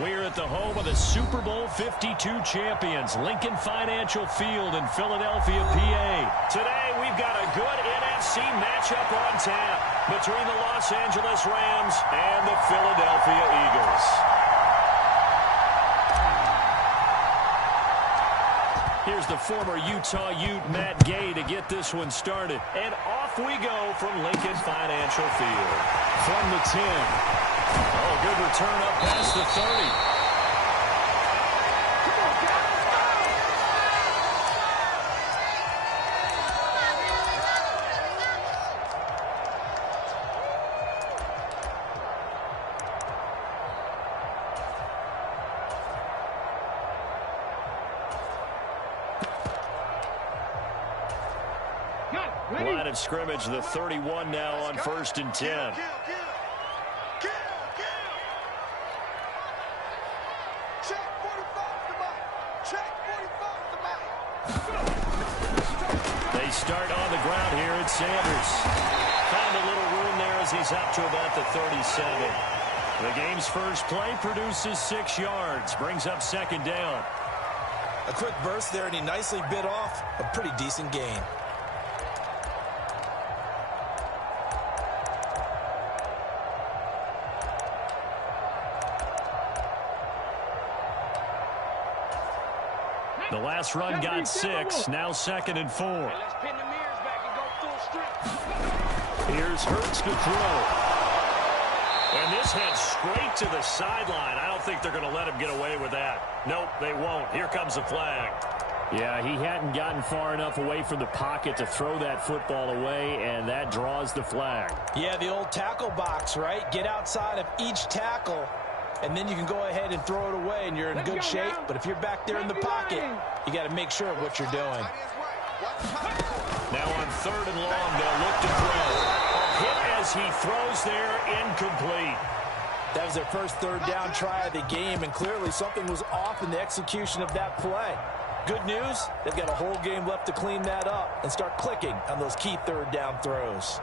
We're at the home of the Super Bowl 52 champions, Lincoln Financial Field in Philadelphia, PA. Today, we've got a good NFC matchup on tap between the Los Angeles Rams and the Philadelphia Eagles. Here's the former Utah Ute, Matt Gay, to get this one started. And off we go from Lincoln Financial Field. From the 10. Oh, good return up past the 30. Line of scrimmage, the 31 now on 1st and 10. They start on the ground here at Sanders. Found a little room there as he's up to about the 37. The game's first play produces 6 yards, brings up 2nd down. A quick burst there, and he nicely bit off a pretty decent gain. The last run got 6, now 2nd and 4. Let's pin the mirrors back and go full strength. Here's Hurts to throw. And this heads straight to the sideline. I don't think they're going to let him get away with that. Nope, they won't. Here comes the flag. Yeah, he hadn't gotten far enough away from the pocket to throw that football away, and that draws the flag. Yeah, the old tackle box, right? Get outside of each tackle, and then you can go ahead and throw it away, and you're in good shape. But if you're back there in the pocket, you got to make sure of what you're doing. Now on 3rd and long, they'll look to throw. A hit as he throws there, incomplete. That was their first 3rd down try of the game, and clearly something was off in the execution of that play. Good news, they've got a whole game left to clean that up and start clicking on those key 3rd down throws.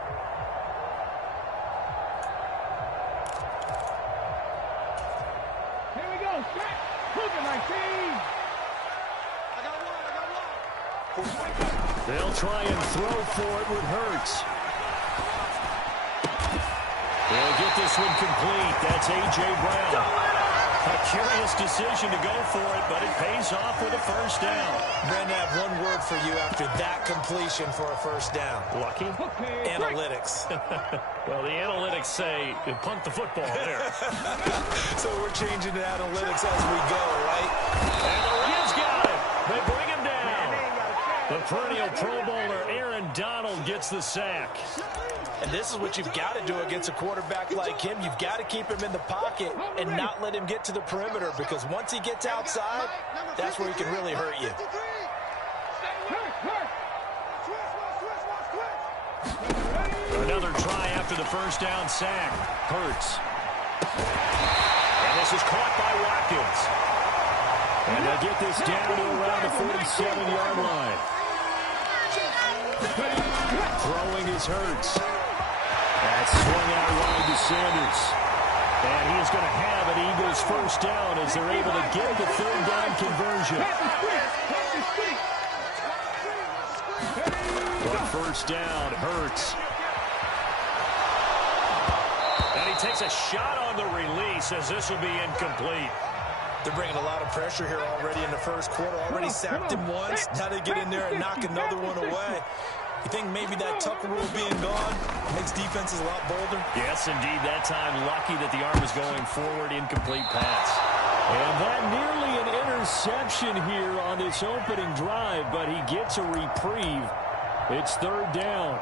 Here we go, set. Moving my team. They'll try and throw for it with Hurts. They'll get this one complete. That's A.J. Brown. A curious decision to go for it, but it pays off with a 1st down. Brandon, I have one word for you after that completion for a 1st down. Lucky? Analytics. Well, the analytics say punt the football there. So we're changing to analytics as we go, right? And the Rams got it. They bring him down. The perennial Pro Bowler Aaron Donald gets the sack. And this is what you've got to do against a quarterback like him. You've got to keep him in the pocket and not let him get to the perimeter, because once he gets outside, that's where he can really hurt you. Another try after the 1st down sack. Hurts. And this is caught by Watkins. And they'll get this down to around the 47-yard line. Throwing is Hurts. That's swung out wide to Sanders. And he is going to have an Eagles 1st down as they're able to get the 3rd down conversion. But 1st down, Hurts. And he takes a shot on the release as this will be incomplete. They're bringing a lot of pressure here already in the 1st quarter. Already sacked him once. Now they get in there and knock another one away. You think maybe that Tucker rule being gone makes defenses a lot bolder? Yes, indeed. That time, lucky that the arm was going forward. Incomplete pass. And that nearly an interception here on this opening drive, but he gets a reprieve. It's 3rd down.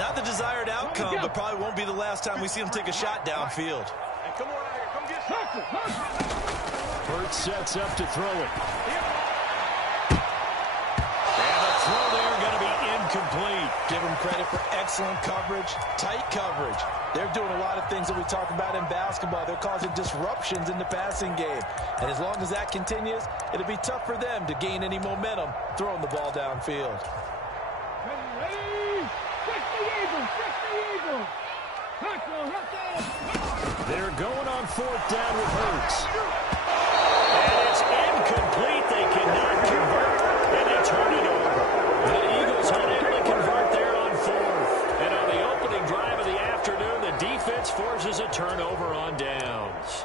Not the desired outcome, but probably won't be the last time we see him take a shot downfield. Hey, come on out here. Come get Tucker. Hurts sets up to throw it. And the throw there going to be incomplete. Give him credit for excellent coverage, tight coverage. They're doing a lot of things that we talk about in basketball. They're causing disruptions in the passing game. And as long as that continues, it'll be tough for them to gain any momentum throwing the ball downfield. Ready? Check the Eagle. Check the Eagle. Hustle, hustle. They're going on fourth down with Hurts. And it's incomplete. They cannot convert, and they turn it over. The Eagles unable to convert there on fourth. And on the opening drive of the afternoon, the defense forces a turnover on downs.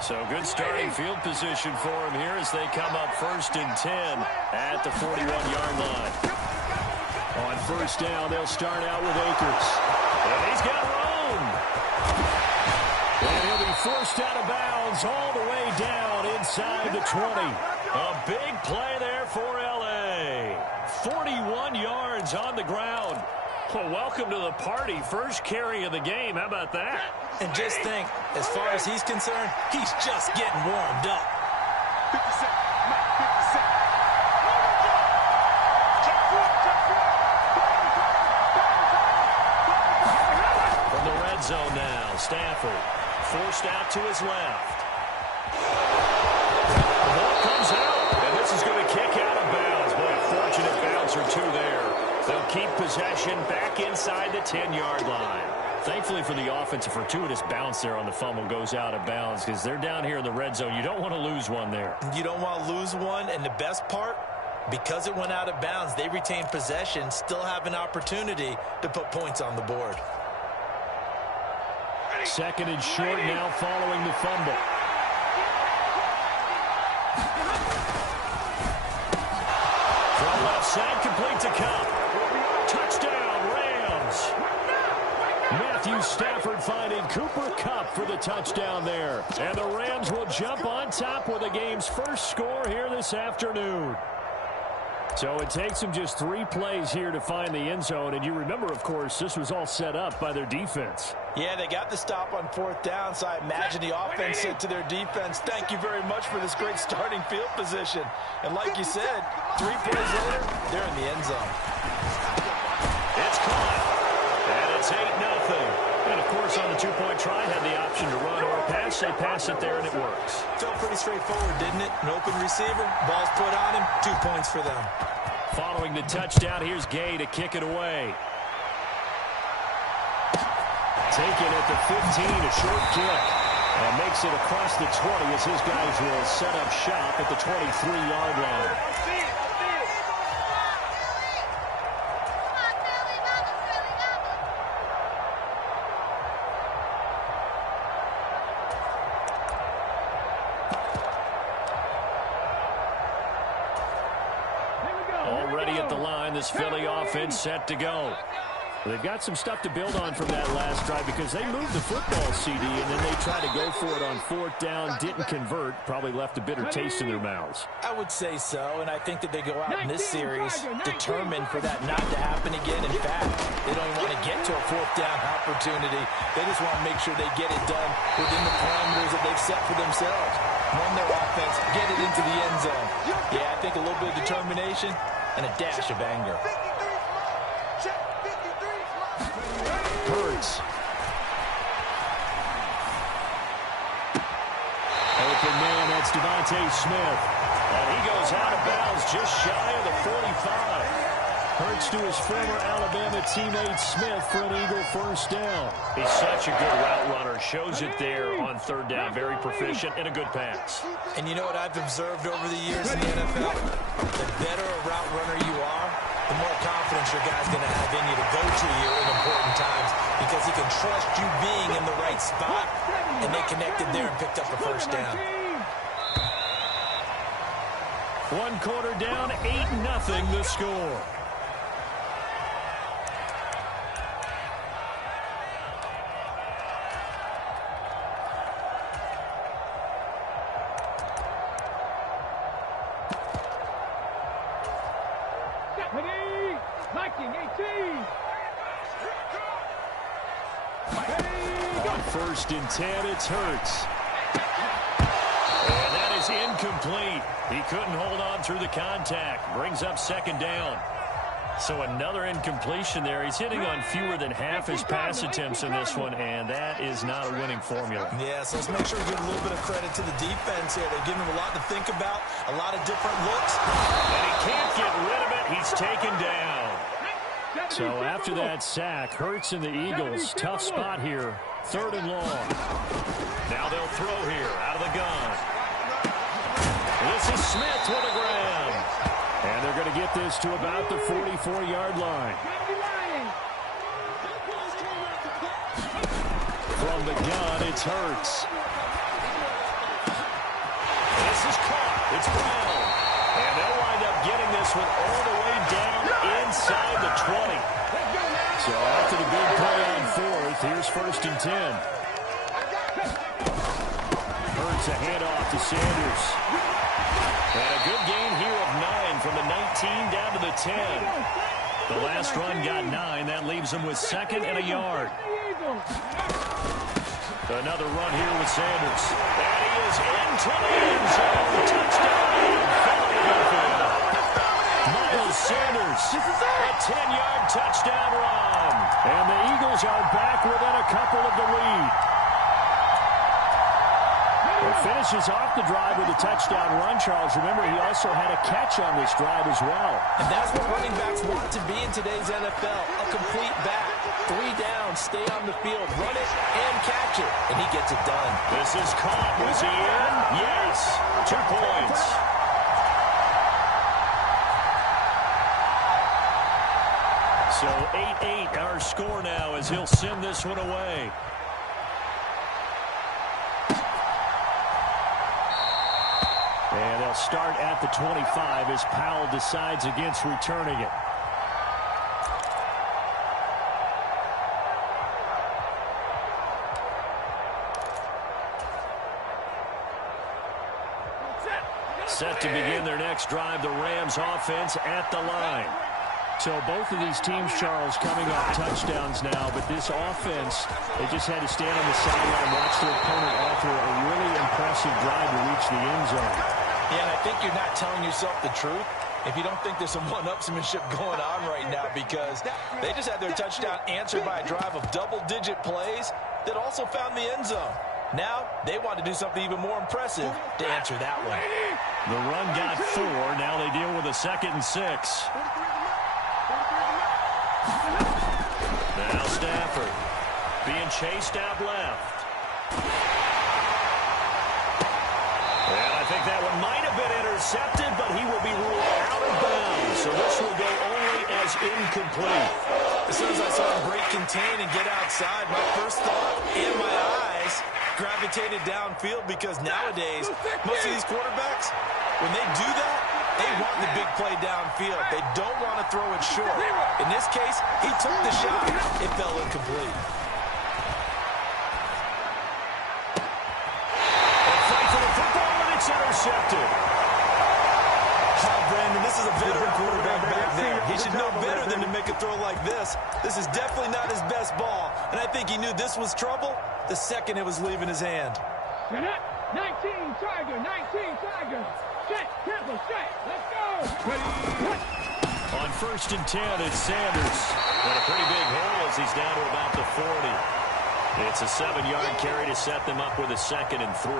So good starting field position for him here as they come up 1st and 10 at the 41-yard line. On first down, they'll start out with Akers. And he's got room. And he'll be forced out of bounds all the way down inside the 20. A big play there for L.A. 41 yards on the ground. Well, welcome to the party. First carry of the game. How about that? And just think, as far as he's concerned, he's just getting warmed up. 50 seconds. Mike, 50 seconds. From the red zone now, Stafford forced out to his left. The ball comes out, and this is going to kick out of bounds. Boy, a fortunate bounce or two there. They'll keep possession back inside the 10-yard line. Thankfully for the offense, a fortuitous bounce there on the fumble goes out of bounds because they're down here in the red zone. You don't want to lose one there. You don't want to lose one, and the best part, because it went out of bounds, they retain possession, still have an opportunity to put points on the board. Second and short now following the fumble. From left side, complete to Cup. Touchdown, Rams. Matthew Stafford finding Cooper Kupp for the touchdown there. And the Rams will jump on top with the game's first score here this afternoon. So it takes them just 3 plays here to find the end zone. And you remember, of course, this was all set up by their defense. Yeah, they got the stop on fourth down, so I imagine the offense said to their defense, thank you very much for this great starting field position. And like you said, 3 plays later, they're in the end zone. It's caught. And it's 8-0. And, of course, on the 2-point try, had the option to run or pass. They pass it there, and it works. Felt pretty straightforward, didn't it? An open receiver, ball's put on him, 2 points for them. Following the touchdown, here's Gay to kick it away. Taken at the 15, a short kick. And makes it across the 20 as his guys will set up shop at the 23-yard line. Already at the line, this Philly offense set to go. They've got some stuff to build on from that last drive because they moved the football, CD, and then they tried to go for it on fourth down, didn't convert, probably left a bitter taste in their mouths. I would say so, and I think that they go out in this series determined for that not to happen again. In fact, they don't even want to get to a fourth down opportunity. They just want to make sure they get it done within the parameters that they've set for themselves. Run their offense, get it into the end zone. Yeah, I think a little bit of determination and a dash of anger. Hurts. Open man, that's Devontae Smith. And he goes out of bounds just shy of the 45. Hurts to his former Alabama teammate Smith for an Eagle first down. He's such a good route runner. Shows it there on third down. Very proficient and a good pass. And you know what I've observed over the years in the NFL? The better a route runner you are, the more confidence your guy's going to have in you to go to you in important times because he can trust you being in the right spot, and they connected there and picked up a first down. 1 quarter down, 8-0 the score. On 1st and 10, it's Hurts. And that is incomplete. He couldn't hold on through the contact. Brings up 2nd down. So another incompletion there. He's hitting on fewer than half his pass attempts in this one, and that is not a winning formula. Yeah, so let's make sure we give a little bit of credit to the defense here. They're giving him a lot to think about, a lot of different looks. And he can't get rid of it. He's taken down. So after that sack, Hurts and the Eagles, tough spot here. 3rd and long. Now they'll throw here out of the gun. This is Smith with a grab. And they're going to get this to about the 44-yard line. From the gun, it's Hurts. This is caught. It's Brown. And they'll wind up getting this one all the way down inside the 20. So after the big play on 4th, here's 1st and 10. Hurts a handoff to Sanders. And a good gain here of 9 from the 19 down to the 10. The last run got 9. That leaves him with 2nd and a yard. Another run here with Sanders. And he is into the end zone. Touchdown. Philadelphia. Miles Sanders. A 10-yard touchdown run. And the Eagles are back within a couple of the lead. Finishes off the drive with a touchdown run, Charles. Remember, he also had a catch on this drive as well. And that's what running backs want to be in today's NFL, a complete back. 3 down, stay on the field, run it, and catch it. And he gets it done. This is caught. Was he in? Yes. 2 points. So 8-8 our score now as he'll send this one away. And they'll start at the 25 as Powell decides against returning it. Set to begin their next drive, the Rams offense at the line. So both of these teams, Charles, coming off touchdowns now, but this offense, they just had to stand on the sideline, watch their opponent offer a really impressive drive to reach the end zone. Yeah, and I think you're not telling yourself the truth if you don't think there's some one-upsmanship going on right now, because they just had their touchdown answered by a drive of double-digit plays that also found the end zone. Now they want to do something even more impressive to answer that one. The run got 4. Now they deal with a 2nd and 6. Now Stafford being chased out left. And I think that one might have been intercepted, but he will be ruled out of bounds. So this will go only as incomplete. As soon as I saw him break contain and get outside, my first thought and my eyes gravitated downfield, because nowadays, most of these quarterbacks, when they do that, they want the big play downfield. They don't want to throw it short. In this case, he took the shot. It fell incomplete. And fight for the football, and it's intercepted. Oh, Brandon, this is a veteran quarterback back there. He should know better than to make a throw like this. This is definitely not his best ball, and I think he knew this was trouble the second it was leaving his hand. 19 Tiger, 19 Tiger. Set, tempo, set. Let's go. On 1st and 10, it's Sanders. And a pretty big hole as he's down to about the 40. It's a 7-yard carry to set them up with a 2nd and 3.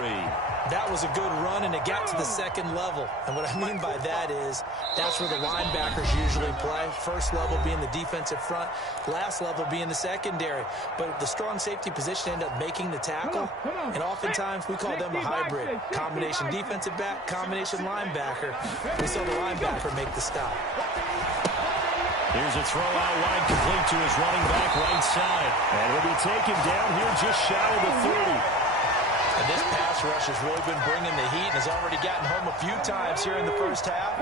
That was a good run, and it got to the 2nd level. And what I mean by that is that's where the linebackers usually play. First level being the defensive front, last level being the secondary. But the strong safety position ended up making the tackle, and oftentimes we call them a hybrid. Combination defensive back, combination linebacker. We saw the linebacker make the stop. Here's a throw out wide, complete to his running back right side. And he'll be taken down here just shy of the 30. And this pass rush has really been bringing the heat and has already gotten home a few times here in the first half.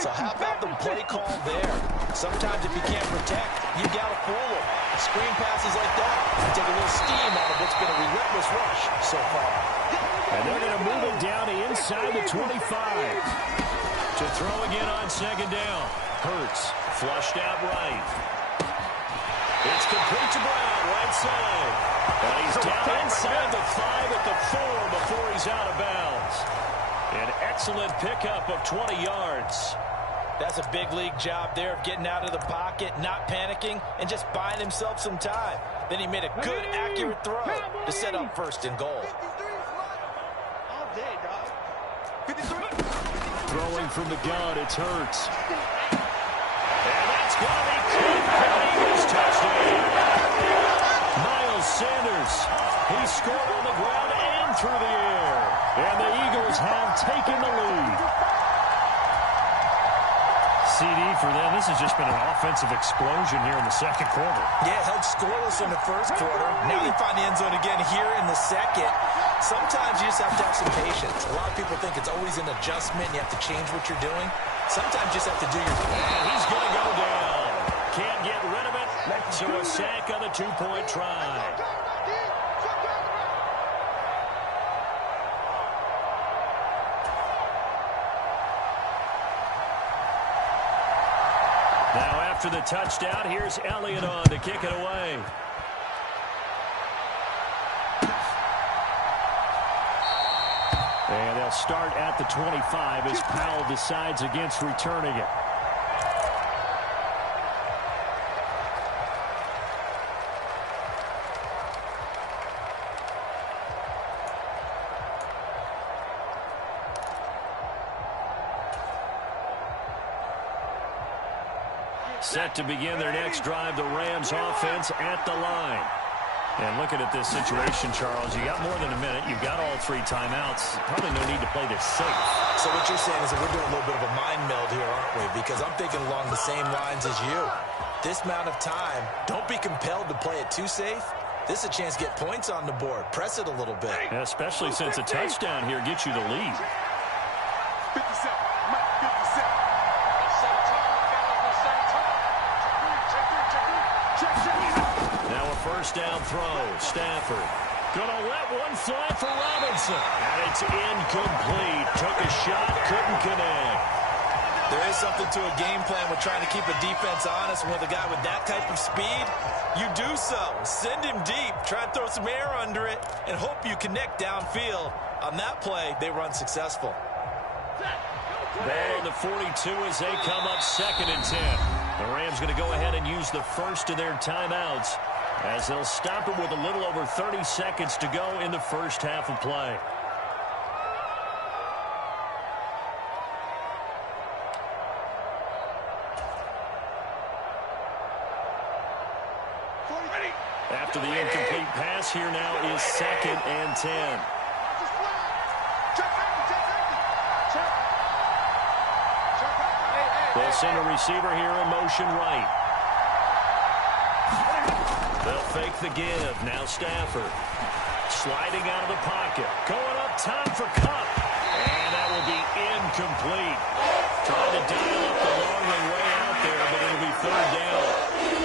So how about the play call there? Sometimes if you can't protect, you got to fool them. Screen passes like that and take a little steam out of what's been a relentless rush so far. And they're going to move it down to inside the 25. To throw again on 2nd down. Hurts flushed out right. It's complete to Brown, right side. And he's down inside the 5 at the 4 before he's out of bounds. An excellent pickup of 20 yards. That's a big league job there of getting out of the pocket, not panicking, and just buying himself some time. Then he made a good, accurate throw to set up first and goal. Throwing from the gun, it's Hurts. And that's going to be caught for an Eagles touchdown. Miles Sanders, he scored on the ground and through the air. And the Eagles have taken the lead. CD for them. This has just been an offensive explosion here in the second quarter. Yeah, held scoreless in the first quarter. Now they find the end zone again here in the second. Sometimes you just have to have some patience. A lot of people think it's always an adjustment. You have to change what you're doing. Sometimes you just have to do your thing. And he's going to go down. Can't get rid of it. So a sack on the two-point try. Now after the touchdown, here's Elliott on to kick it away. And they'll start at the 25 as Powell decides against returning it. Set to begin their next drive, the Rams offense at the line. And looking at this situation, Charles, you got more than a minute. You've got all three timeouts. Probably no need to play this safe. So what you're saying is that we're doing a little bit of a mind meld here, aren't we? Because I'm thinking along the same lines as you. This amount of time, don't be compelled to play it too safe. This is a chance to get points on the board. Press it a little bit. Yeah, especially since a touchdown here gets you the lead. 57. 57. Now a first down throw. Stafford gonna let one fly for Robinson. And it's incomplete. Took a shot, couldn't connect. There is something to a game plan with trying to keep a defense honest. And with a guy with that type of speed, you do so. Send him deep. Try and throw some air under it and hope you connect downfield. On that play, they were unsuccessful. Ball on the 42 as they come up 2nd and 10. The Rams going to go ahead and use the first of their timeouts as they'll stop it with a little over 30 seconds to go in the first half of play. After the incomplete pass, here now is 2nd and 10. They'll send a receiver here in motion right. They'll fake the give. Now Stafford. Sliding out of the pocket. Going up top for Cup. And that will be incomplete. Trying to dial up the long way out there, but it'll be 3rd down.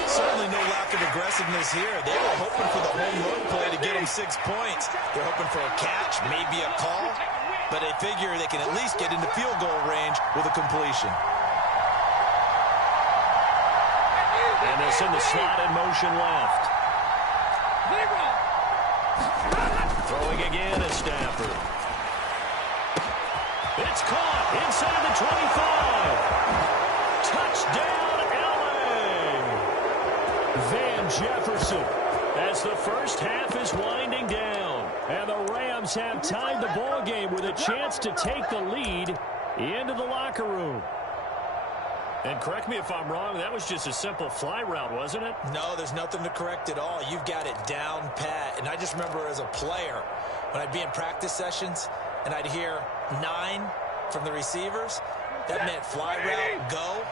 Certainly no lack of aggressiveness here. They were hoping for the home run play to get them 6 points. They're hoping for a catch, maybe a call. But they figure they can at least get into field goal range with a completion. And they'll send the slot in motion left. Throwing again is Stafford. It's caught inside the 25. Touchdown, L.A. Van Jefferson as the first half is winding down. And the Rams have tied the ball game with a chance to take the lead into the locker room. And correct me if I'm wrong, that was just a simple fly route, wasn't it? No, there's nothing to correct at all. You've got it down pat. And I just remember as a player, when I'd be in practice sessions and I'd hear 9 from the receivers, that meant fly route, go,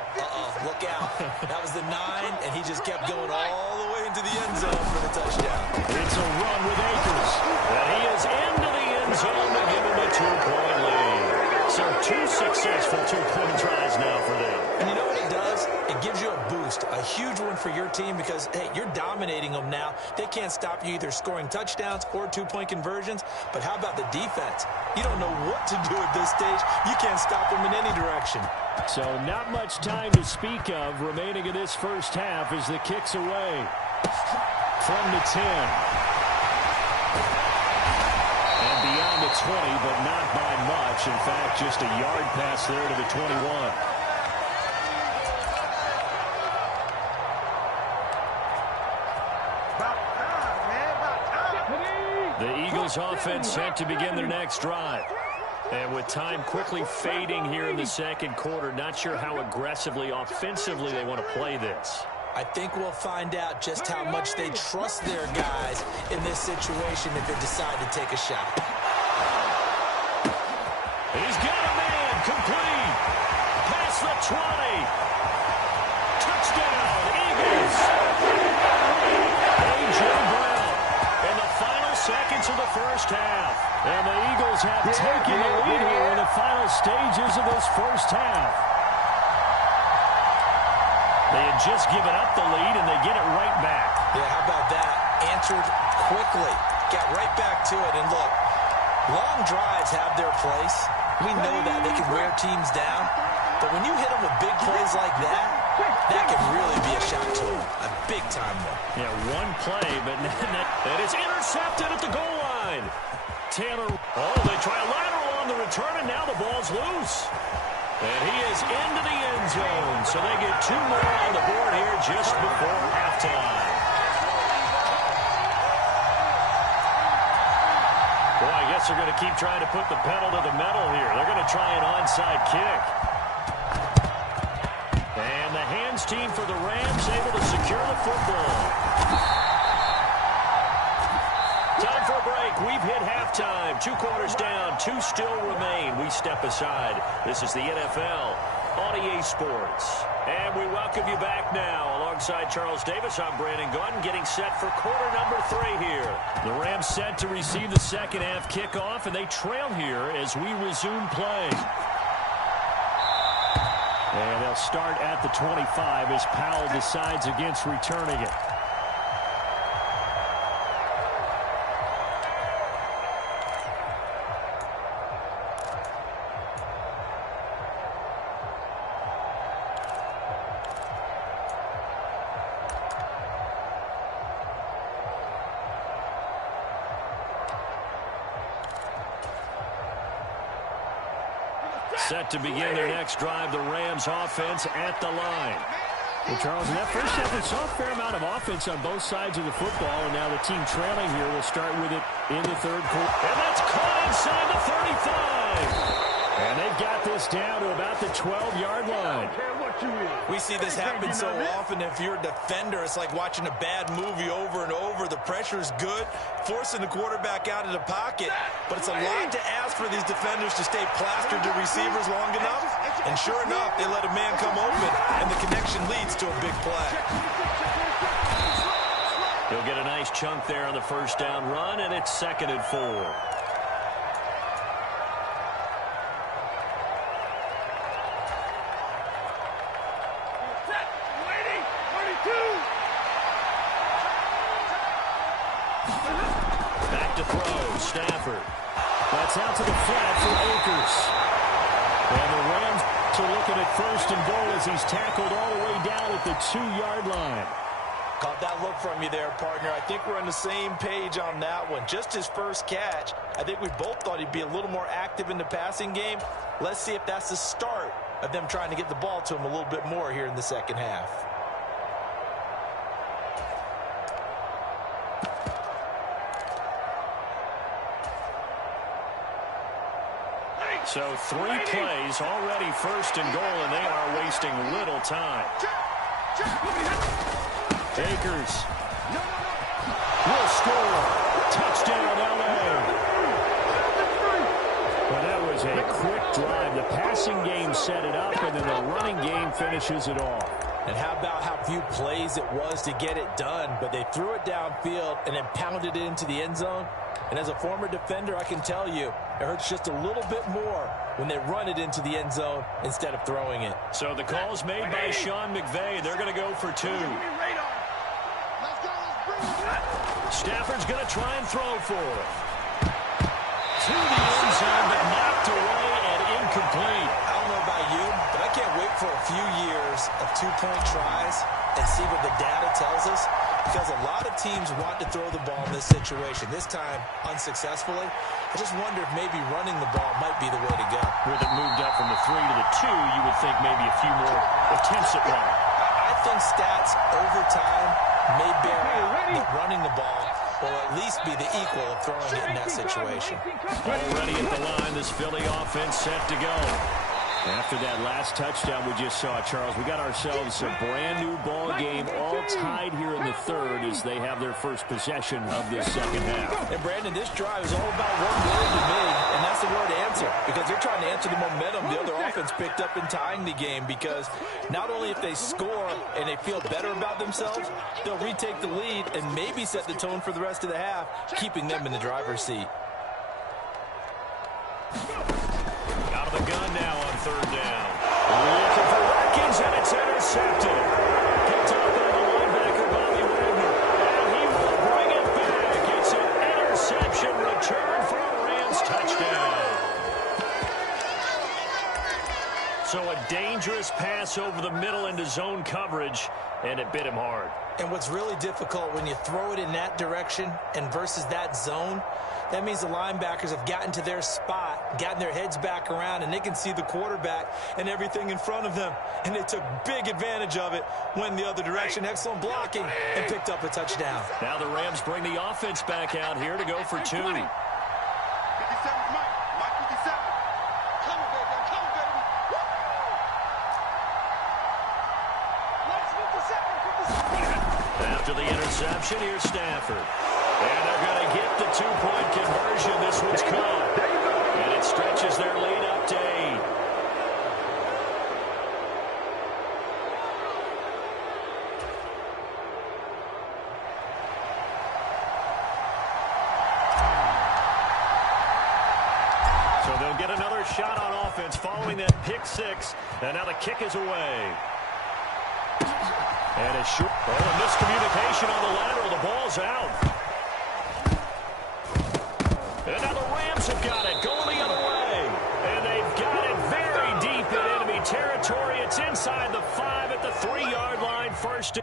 look out. That was the 9, and he just kept going all the way into the end zone for the touchdown. It's a run with Akers. And he is into the end zone to give him a 2-point lead. So 2 successful 2-point tries now for them. And you know what it does? It gives you a boost, a huge one for your team because, hey, you're dominating them now. They can't stop you either scoring touchdowns or 2-point conversions. But how about the defense? You don't know what to do at this stage. You can't stop them in any direction. So not much time to speak of remaining in this first half as the kick's away from the 10. And beyond the 20, but not by much. In fact, just a yard pass there to the 21. Eagles offense set to begin their next drive. And with time quickly fading here in the second quarter, not sure how aggressively, offensively they want to play this. I think we'll find out just how much they trust their guys in this situation if they decide to take a shot. He's got a man, complete. Past the 20. Touchdown, Eagles. A.J. Brown in the final seconds of the first half. And the Eagles have taken the lead here in the final stages of this first half. They had just given up the lead, and they get it right back. Yeah, how about that? Answered quickly. Got right back to it. And look, long drives have their place. We know that. They can wear teams down. But when you hit them with big plays like that, that can really be a shot to them. A big-time one. Yeah, one play, but and it's intercepted at the goal line. Taylor, they try a lateral on the return, and now the ball's loose. And he is into the end zone. So they get two more on the board here just before halftime. Boy, I guess they're going to keep trying to put the pedal to the metal here. They're going to try an onside kick. And the hands team for the Rams able to secure the football. Time for a break. We've hit halftime. 2 quarters down. 2 still remain. We step aside. This is the NFL on EA Sports. And we welcome you back now. Alongside Charles Davis, I'm Brandon Gaudin, getting set for quarter number 3 here. The Rams set to receive the second half kickoff, and they trail here as we resume play. And they'll start at the 25 as Powell decides against returning it. Set to begin their next drive, the Rams offense at the line. Well, Charles, in that first half, we saw a fair amount of offense on both sides of the football, and now the team trailing here will start with it in the third quarter. And that's caught inside the 35. And they've got this down to about the 12-yard line. We see this happen so often. If you're a defender, it's like watching a bad movie over and over. The pressure is good, forcing the quarterback out of the pocket. But it's a lot to ask for these defenders to stay plastered to receivers long enough. And sure enough, they let a man come open, and the connection leads to a big play. He'll get a nice chunk there on the first down run, and it's 2nd and 4. Back to throw, Stafford. That's out to the flat for Akers. And the Rams are looking at 1st and goal as he's tackled all the way down at the 2-yard line. Caught that look from you there, partner. I think we're on the same page on that one. Just his first catch. I think we both thought he'd be a little more active in the passing game. Let's see if that's the start of them trying to get the ball to him a little bit more here in the second half. So 3 plays, already 1st and goal, and they are wasting little time. Akers will score. Touchdown, L.A. Well, that was a quick drive. The passing game set it up, and then the running game finishes it off. And how about how few plays it was to get it done, but they threw it downfield and then pounded it into the end zone. And as a former defender, I can tell you, it hurts just a little bit more when they run it into the end zone instead of throwing it. So the call's made by Sean McVay. They're going to go for 2. Stafford's going to try and throw for it. To the end zone, but knocked away and incomplete. I don't know about you, but I can't wait for a few years of 2-point tries and see what the data tells us. Because a lot of teams want to throw the ball in this situation. This time, unsuccessfully. I just wonder if maybe running the ball might be the way to go. With it moved up from the 3 to the 2, you would think maybe a few more attempts at running. I think stats over time may bear out, but running the ball will at least be the equal of throwing it in that situation. Already at the line, this Philly offense set to go. After that last touchdown we just saw, Charles, we got ourselves a brand-new ball game, all tied here in the third as they have their first possession of this second half. And, Brandon, this drive is all about one word to me, and that's the word answer, because they're trying to answer the momentum the other offense picked up in tying the game, because not only if they score and they feel better about themselves, they'll retake the lead and maybe set the tone for the rest of the half, keeping them in the driver's seat. Out of the gun now on third down. Looking for Watkins, and it's intercepted. Picked up by the linebacker, Bobby Wagner. And he will bring it back. It's an interception return for a Rams touchdown. So a dangerous pass over the middle into zone coverage, and it bit him hard. And what's really difficult when you throw it in that direction and versus that zone, that means the linebackers have gotten to their spot, gotten their heads back around, and they can see the quarterback and everything in front of them. And they took big advantage of it, went the other direction, excellent blocking, and picked up a touchdown. Now the Rams bring the offense back out here to go for two. 57 Mike. Mike 57. Come on, baby. Come on, baby. Woo! 57. After the interception, here's Stafford. And they're going to get the two-point conversion. This one's caught. And it stretches their lead up to 8. So they'll get another shot on offense following that pick six. And now the kick is away. And it's short. Oh, a miscommunication on the lateral. The ball's out. And now the Rams have got it. Going the other way. And they've got it very deep in enemy territory. It's inside the 5 at the 3-yard line. First.